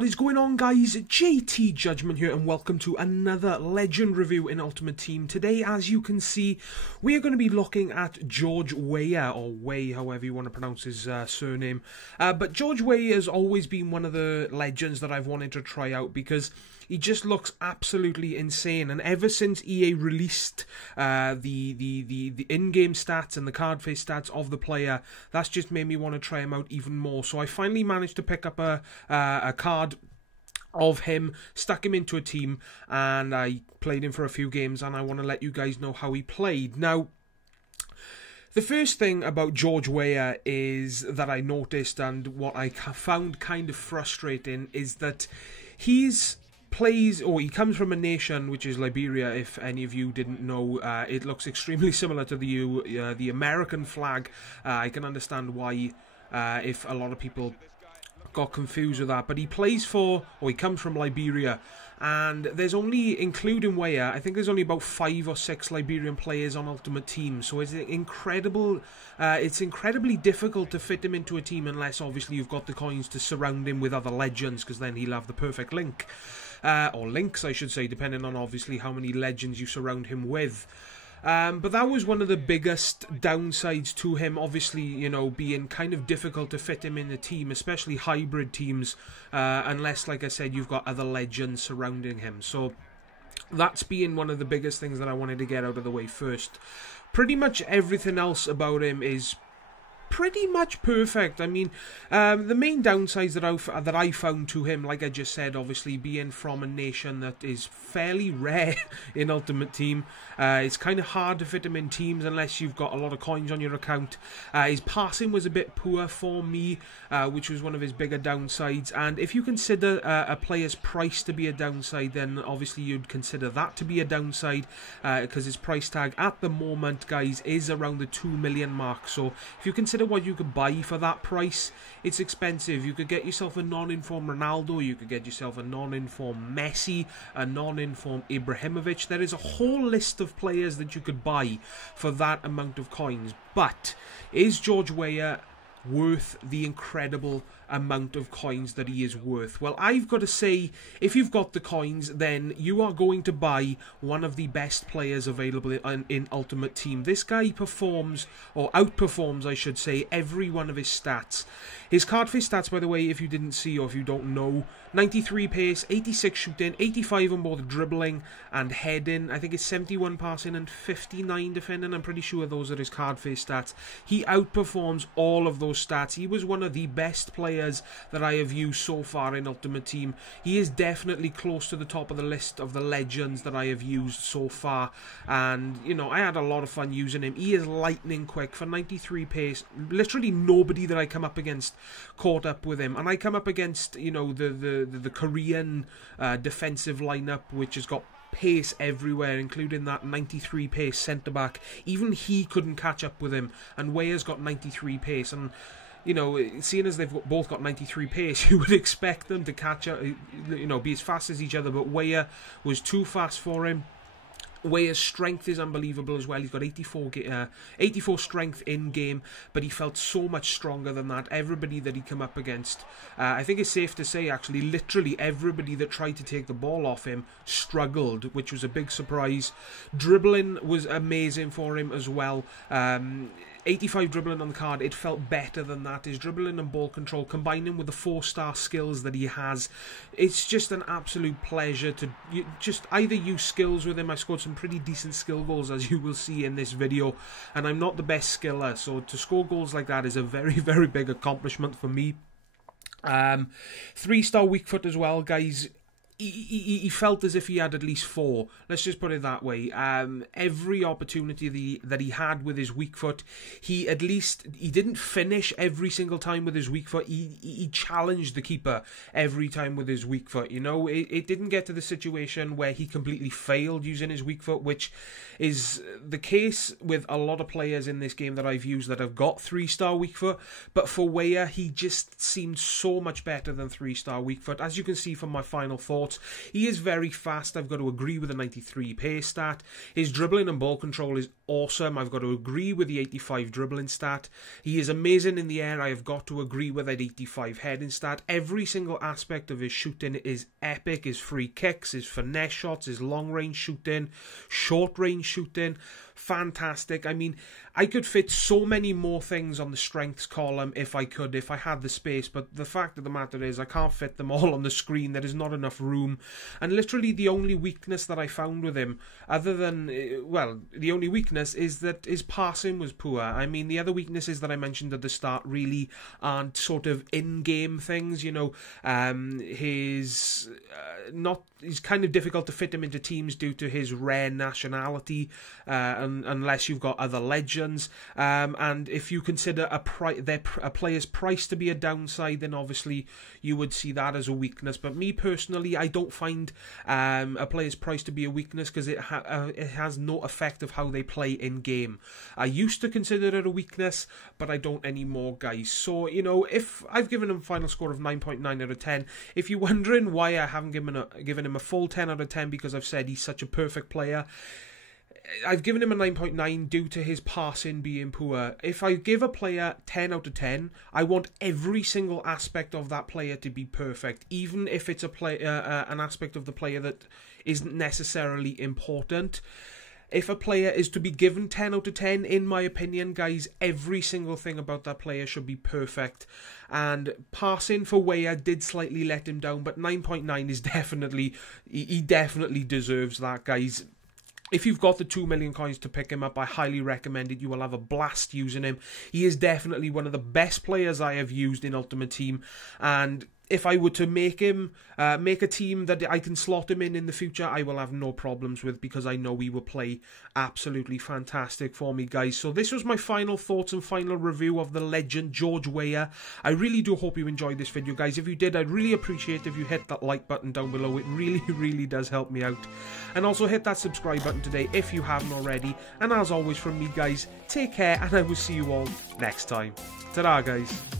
What is going on, guys? JTJudgment here, and welcome to another legend review in Ultimate Team. Today, as you can see, we are going to be looking at George Weah, or Way, however you want to pronounce his surname. But George Weah has always been one of the legends that I've wanted to try out because he just looks absolutely insane. And ever since EA released the in-game stats and the card face stats of the player, that's just made me want to try him out even more. So I finally managed to pick up a card of him, stuck him into a team, and I played him for a few games, and I want to let you guys know how he played. Now, the first thing about George Weah is that I noticed, and what I found kind of frustrating, is that he comes from a nation which is Liberia. If any of you didn't know, it looks extremely similar to the American flag. I can understand why if a lot of people got confused with that, but he comes from Liberia, and there's only, including Weah, I think there's only about 5 or 6 Liberian players on Ultimate Team, so it's incredibly difficult to fit him into a team unless obviously you've got the coins to surround him with other legends, because then he'll have the perfect link, or links I should say, depending on obviously how many legends you surround him with. But that was one of the biggest downsides to him, obviously, you know, being kind of difficult to fit him in the team, especially hybrid teams, unless, like I said, you've got other legends surrounding him. So that's been one of the biggest things that I wanted to get out of the way first. Pretty much everything else about him is pretty much perfect. I mean, the main downsides that I found to him, like I just said, obviously being from a nation that is fairly rare in Ultimate Team, it's kind of hard to fit him in teams unless you've got a lot of coins on your account. His passing was a bit poor for me, which was one of his bigger downsides, and if you consider a player's price to be a downside, then obviously you'd consider that to be a downside, because his price tag at the moment, guys, is around the 2 million mark. So if you consider what you could buy for that price, it's expensive. You could get yourself a non-informed Ronaldo, you could get yourself a non-informed Messi, a non-informed Ibrahimovic. There is a whole list of players that you could buy for that amount of coins. But is George Weah worth the incredible amount of coins that he is worth? Well, I've got to say, if you've got the coins, then you are going to buy one of the best players available in Ultimate Team. This guy performs, or outperforms I should say, every one of his stats. His card face stats, by the way, if you didn't see or if you don't know: 93 pace, 86 shooting, 85 on both dribbling and heading. I think it's 71 passing and 59 defending. I'm pretty sure those are his card face stats. He outperforms all of those stats. He was one of the best players that I have used so far in Ultimate Team. He is definitely close to the top of the list of the legends that I have used so far, and you know, I had a lot of fun using him. He is lightning quick for 93 pace. Literally nobody that I come up against caught up with him, and I come up against, you know, the Korean defensive lineup, which has got pace everywhere, including that 93 pace centre back. Even he couldn't catch up with him, and Weah's got 93 pace, and you know, seeing as they've both got 93 pace, you would expect them to catch up, you know, be as fast as each other, but Weah was too fast for him. Weah's strength is unbelievable as well. He's got 84 strength in game, but he felt so much stronger than that. Everybody that he come up against, I think it's safe to say actually, literally everybody that tried to take the ball off him struggled, which was a big surprise. Dribbling was amazing for him as well. 85 dribbling on the card, it felt better than that. His dribbling and ball control, combining with the 4-star skills that he has, it's just an absolute pleasure to just either use skills with him. I scored some pretty decent skill goals, as you will see in this video, and I'm not the best skiller, so to score goals like that is a very, very big accomplishment for me. 3-star weak foot as well, guys. He felt as if he had at least 4. Let's just put it that way. Every opportunity that he had with his weak foot, he didn't finish every single time with his weak foot. He challenged the keeper every time with his weak foot. You know, it didn't get to the situation where he completely failed using his weak foot, which is the case with a lot of players in this game that I've used that have got 3-star weak foot. But for Weah, he just seemed so much better than 3-star weak foot. As you can see from my final thoughts, thoughts. He is very fast. I've got to agree with the 93 pace stat. His dribbling and ball control is awesome. I've got to agree with the 85 dribbling stat. He is amazing in the air. I have got to agree with that 85 heading stat. Every single aspect of his shooting is epic. His free kicks, his finesse shots, his long range shooting, short range shooting, fantastic. I mean, I could fit so many more things on the strengths column if I had the space, but the fact of the matter is I can't fit them all on the screen. There is not enough room, and literally the only weakness that I found with him, other than, well, the only weakness is that his passing was poor. I mean, the other weaknesses that I mentioned at the start really aren't sort of in-game things, you know. He's kind of difficult to fit him into teams due to his rare nationality, unless you've got other legends. And if you consider a player's price to be a downside, then obviously you would see that as a weakness. But me personally, I don't find a player's price to be a weakness, because it has no effect of how they play in game. I used to consider it a weakness, but I don't anymore, guys. So, you know, if I've given him a final score of 9.9 out of 10, if you're wondering why I haven't given him a full 10 out of 10 because I've said he's such a perfect player, I've given him a 9.9 due to his passing being poor. If I give a player 10 out of 10, I want every single aspect of that player to be perfect, even if it's an aspect of the player that isn't necessarily important. If a player is to be given 10 out of 10, in my opinion, guys, every single thing about that player should be perfect. And passing for Weah did slightly let him down, but 9.9 is definitely, he definitely deserves that, guys. If you've got the 2 million coins to pick him up, I highly recommend it. You will have a blast using him. He is definitely one of the best players I have used in Ultimate Team, and if I were to make him, make a team that I can slot him in the future, I will have no problems with, because I know he will play absolutely fantastic for me, guys. So this was my final thoughts and final review of the legend George Weah. I really do hope you enjoyed this video, guys. If you did, I'd really appreciate if you hit that like button down below. It really, really does help me out. And also hit that subscribe button today if you haven't already. And as always from me, guys, take care, and I will see you all next time. Ta-da, guys.